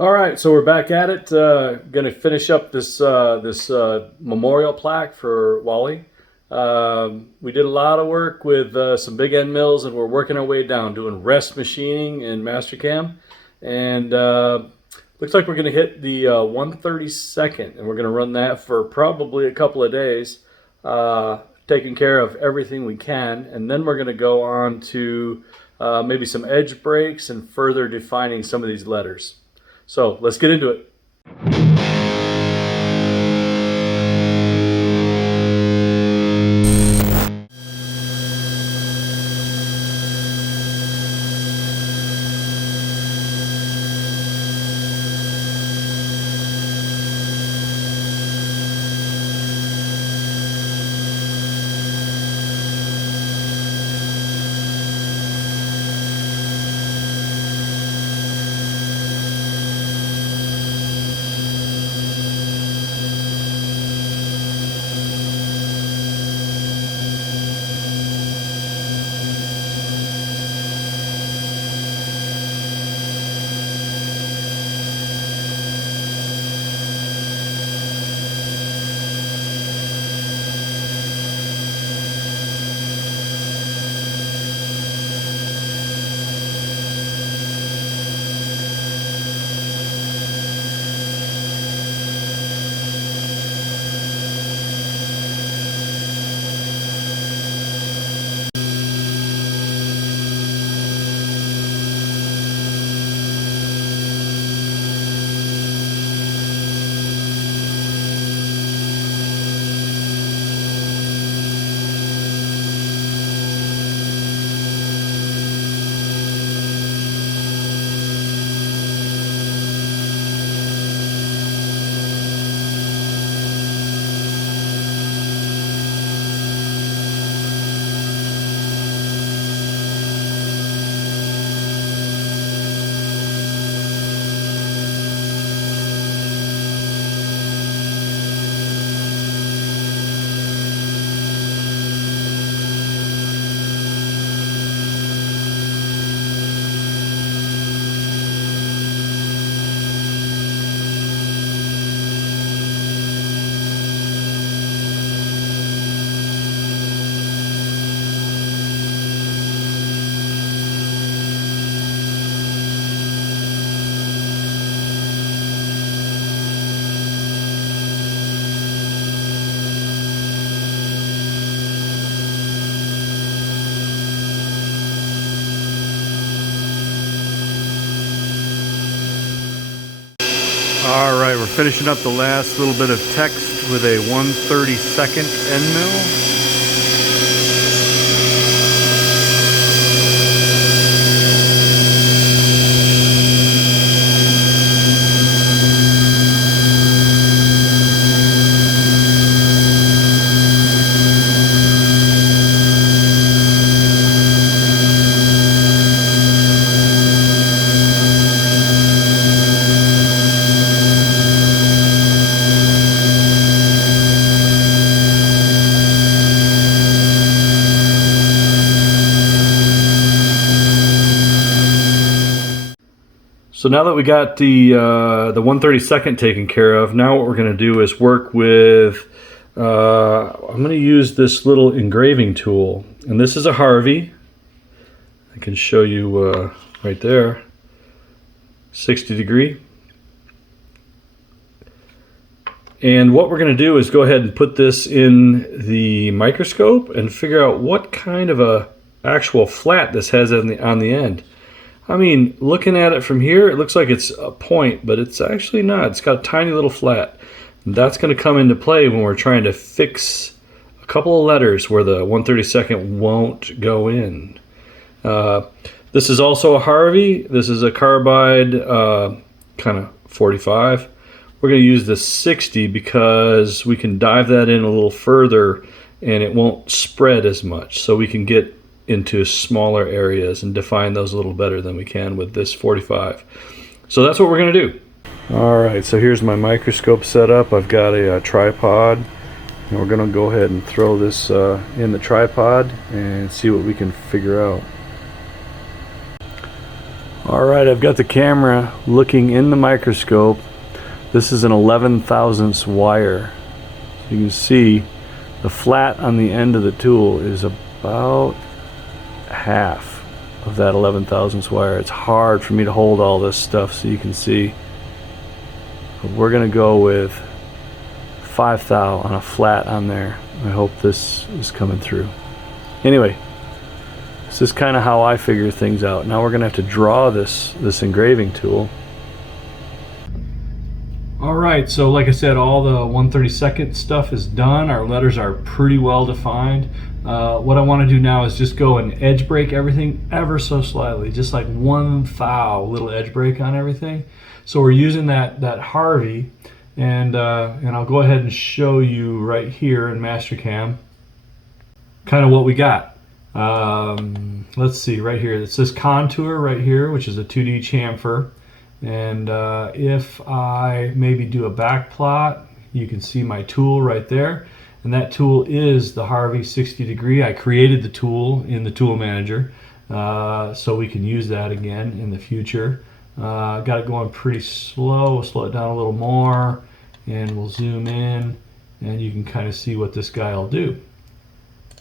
All right, so we're back at it. Going to finish up this memorial plaque for Wally. We did a lot of work with some big end mills, and we're working our way down, doing rest machining in Mastercam, and looks like we're going to hit the 1/32, and we're going to run that for probably a couple of days, taking care of everything we can, and then we're going to go on to maybe some edge breaks and further defining some of these letters. So let's get into it. All right, we're finishing up the last little bit of text with a 1/32 end mill. So now that we got the 1/32 taken care of, now what we're going to do is work with, I'm going to use this little engraving tool. And this is a Harvey. I can show you right there, 60 degree. And what we're going to do is go ahead and put this in the microscope and figure out what kind of a actual flat this has on the end. I mean, looking at it from here, it looks like it's a point, but it's actually not. It's got a tiny little flat. And that's going to come into play when we're trying to fix a couple of letters where the 1/32 won't go in. This is also a Harvey. This is a carbide kind of 45. We're going to use the 60 because we can dive that in a little further and it won't spread as much. So we can get into smaller areas and define those a little better than we can with this 45. So that's what we're going to do. All right, so here's my microscope set up. I've got a tripod, and we're going to go ahead and throw this in the tripod and see what we can figure out. Alright, I've got the camera looking in the microscope. This is an 11 thousandths wire. You can see the flat on the end of the tool is about half of that 11 thousandths wire. It's hard for me to hold all this stuff so you can see. But we're going to go with 5 thou on a flat on there. I hope this is coming through. Anyway, this is kind of how I figure things out. Now we're going to have to draw this engraving tool. Alright, so like I said, all the 1/32 stuff is done. Our letters are pretty well defined. What I want to do now is just go and edge break everything ever so slightly, just like 1 thou little edge break on everything. So we're using that Harvey, and I'll go ahead and show you right here in Mastercam kind of what we got. Let's see right here. It says contour right here, which is a 2D chamfer. And if I maybe do a back plot, you can see my tool right there. And that tool is the Harvey 60 degree. I created the tool in the tool manager, so we can use that again in the future. Got it going pretty slow. We'll slow it down a little more, and we'll zoom in, and you can kind of see what this guy will do.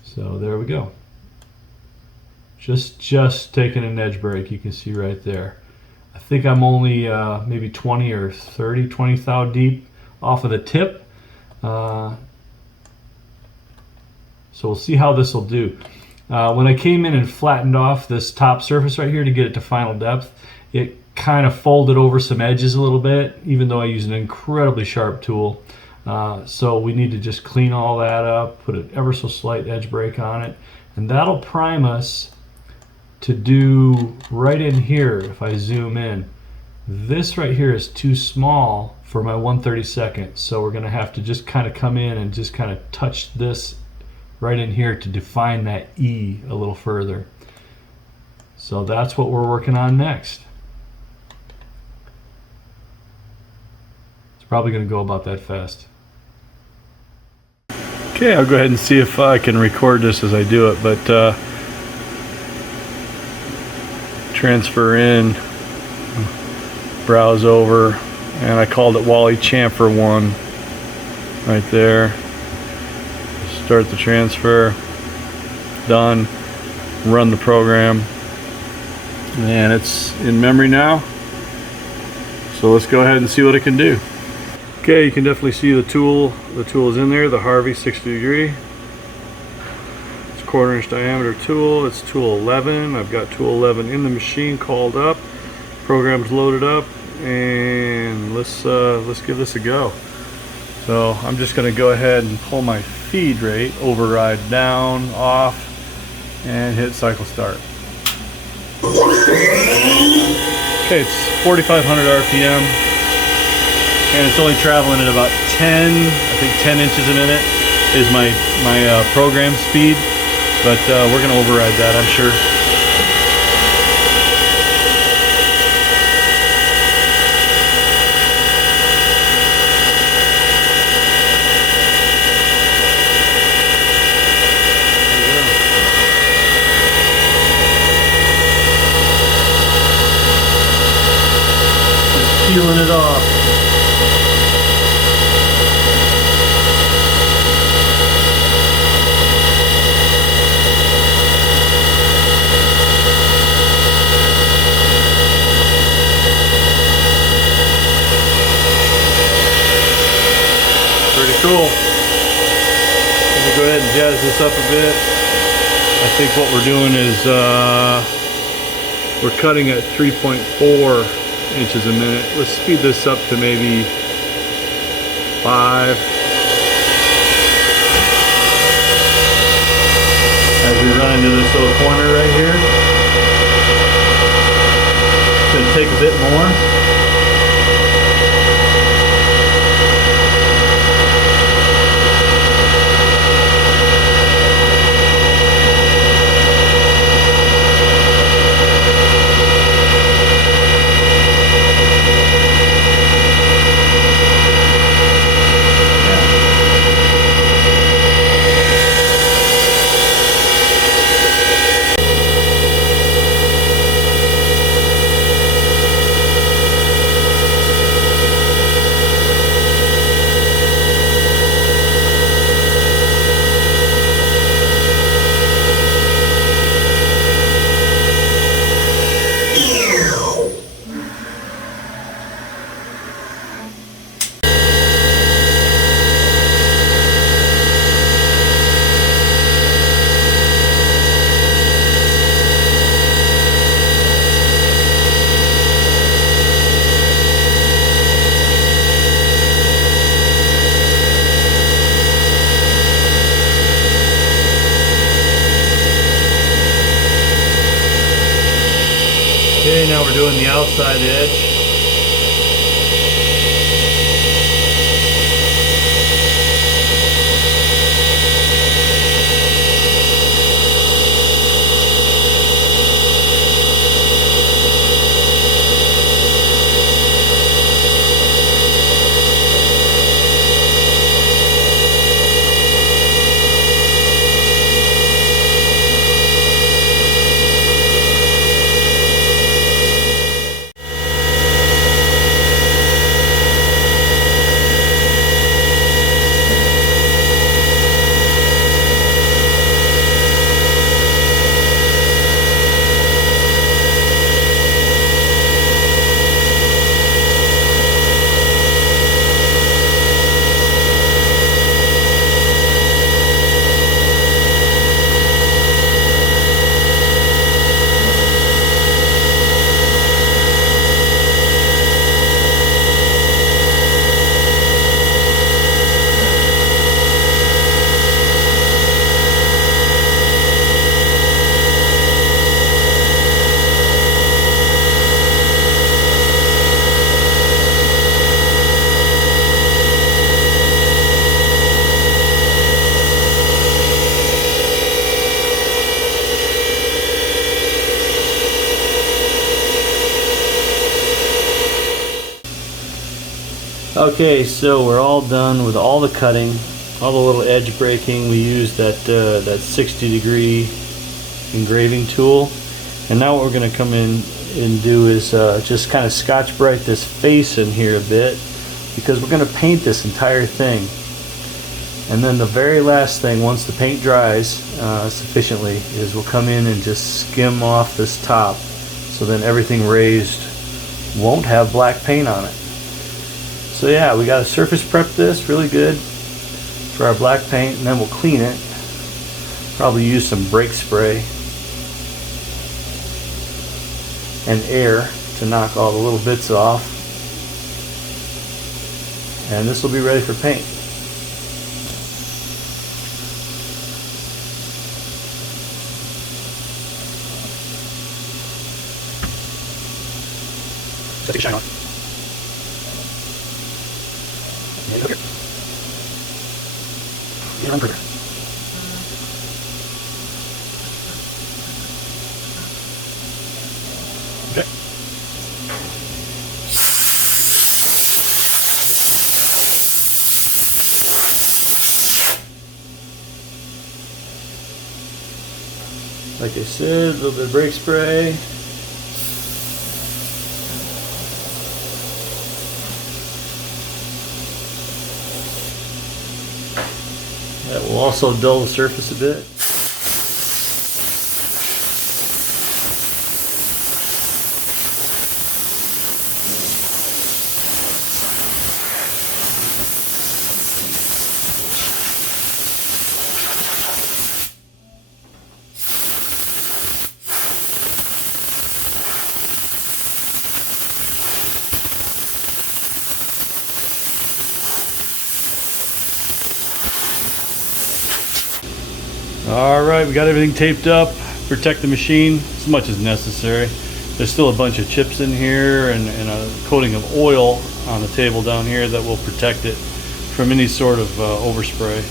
So there we go. Just taking an edge break, you can see right there. I think I'm only maybe 20 or 20 thou deep off of the tip. So we'll see how this will do. When I came in and flattened off this top surface right here to get it to final depth, it kind of folded over some edges a little bit, even though I use an incredibly sharp tool. So we need to just clean all that up, put an ever so slight edge break on it, and that'll prime us to do right in here. If I zoom in, this right here is too small for my 1/32, so we're going to have to just kind of come in and just kind of touch this right in here to define that E a little further. So that's what we're working on next. It's probably going to go about that fast. Okay, I'll go ahead and see if I can record this as I do it, but transfer in, browse over, and I called it Wally Chamfer 1 right there. Start the transfer, done, run the program, and it's in memory now. So let's go ahead and see what it can do. Okay, you can definitely see the tool. The tool is in there, the Harvey 60 degree. 1/4 inch diameter tool. It's tool 11. I've got tool 11 in the machine, called up, program's loaded up, and let's give this a go. So I'm just going to go ahead and pull my feed rate, override down, off, and hit cycle start. Okay, it's 4,500 RPM, and it's only traveling at about 10 inches a minute is my program speed. But we're going to override that, I'm sure. Just peeling it off. Cool. Let me go ahead and jazz this up a bit. I think what we're doing is we're cutting at 3.4 inches a minute. Let's speed this up to maybe 5. As we run into this little corner right here, it's going to take a bit more. now we're doing the outside edge. Okay, so we're all done with all the cutting, all the little edge breaking. We used that 60-degree engraving tool, and now what we're going to come in and do is just kind of Scotch Brite this face in here a bit, because we're going to paint this entire thing. And then the very last thing, once the paint dries sufficiently, is we'll come in and just skim off this top, so then everything raised won't have black paint on it. So yeah, we got to surface prep this really good for our black paint, and then we'll clean it. Probably use some brake spray and air to knock all the little bits off. And this will be ready for paint. Take a shine on. And hook it. Get around further. Okay. Like I said, a little bit of brake spray. That will also dull the surface a bit. Alright, we got everything taped up. Protect the machine as much as necessary. There's still a bunch of chips in here and a coating of oil on the table down here that will protect it from any sort of overspray.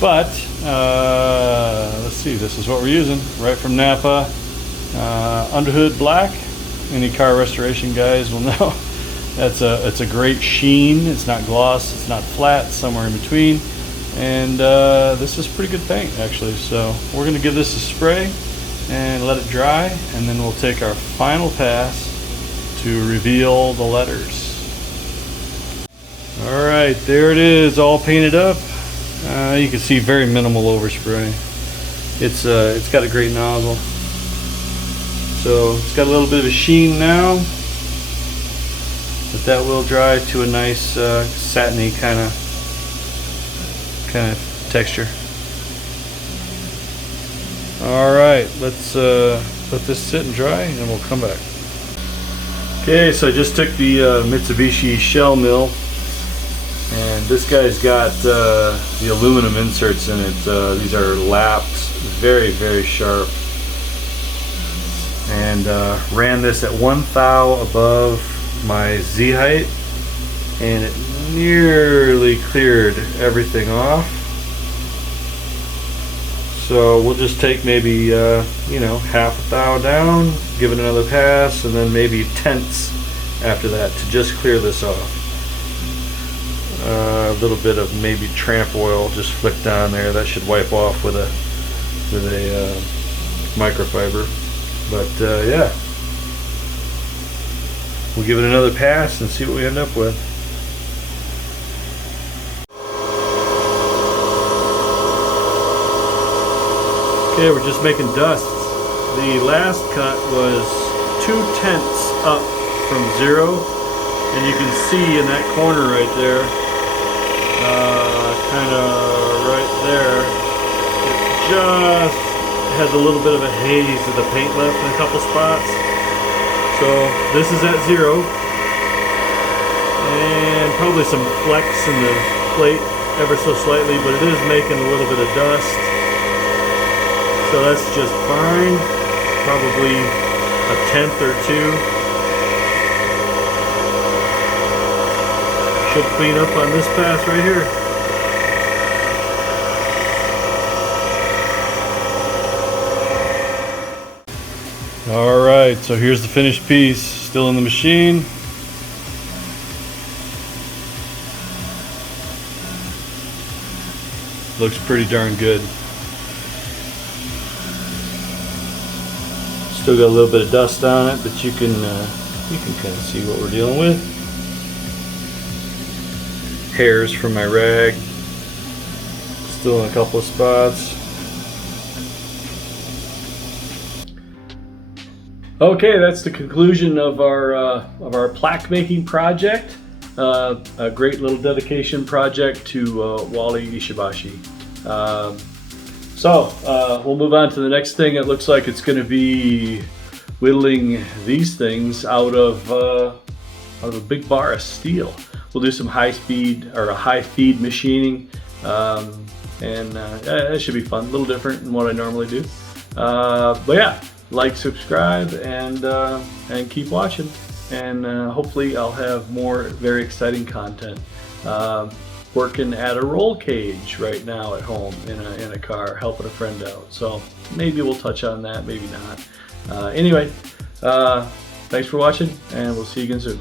But let's see, this is what we're using right from Napa. Underhood black. Any car restoration guys will know it's a great sheen. It's not gloss, it's not flat, it's somewhere in between. And this is pretty good paint actually, so we're going to give this a spray and let it dry, and then we'll take our final pass to reveal the letters. Alright, there it is, all painted up. You can see very minimal overspray. It's got a great nozzle, so it's got a little bit of a sheen now, but that will dry to a nice satiny kind of texture. Alright, let's let this sit and dry and then we'll come back. Okay, so I just took the Mitsubishi shell mill, and this guy's got the aluminum inserts in it. These are lapped, very, very sharp. and ran this at 1 thou above my Z height, and it nearly cleared everything off. So we'll just take maybe you know, half a thou down, give it another pass, and then maybe tenths after that to just clear this off. A little bit of maybe tramp oil just flicked on there. That should wipe off with a microfiber. But yeah, we'll give it another pass and see what we end up with. Okay, we're just making dusts. The last cut was 2/10 up from 0, and you can see in that corner right there, kind of right there, it just has a little bit of a haze of the paint left in a couple spots. So this is at 0, and probably some flecks in the plate ever so slightly, but it is making a little bit of dust. So that's just fine, probably a tenth or two. Should clean up on this pass right here. All right, so here's the finished piece, still in the machine. Looks pretty darn good. Still got a little bit of dust on it, but you can kind of see what we're dealing with. Hairs from my rag, still in a couple of spots. Okay, that's the conclusion of our plaque making project. A great little dedication project to Wally Ishibashi. So we'll move on to the next thing. It looks like it's going to be whittling these things out of a big bar of steel. We'll do some high speed or a high feed machining, and it should be fun. A little different than what I normally do. But yeah, like, subscribe, and keep watching. And hopefully I'll have more very exciting content. Working at a roll cage right now at home in a car, helping a friend out. So maybe we'll touch on that, maybe not. Anyway, thanks for watching, and we'll see you again soon.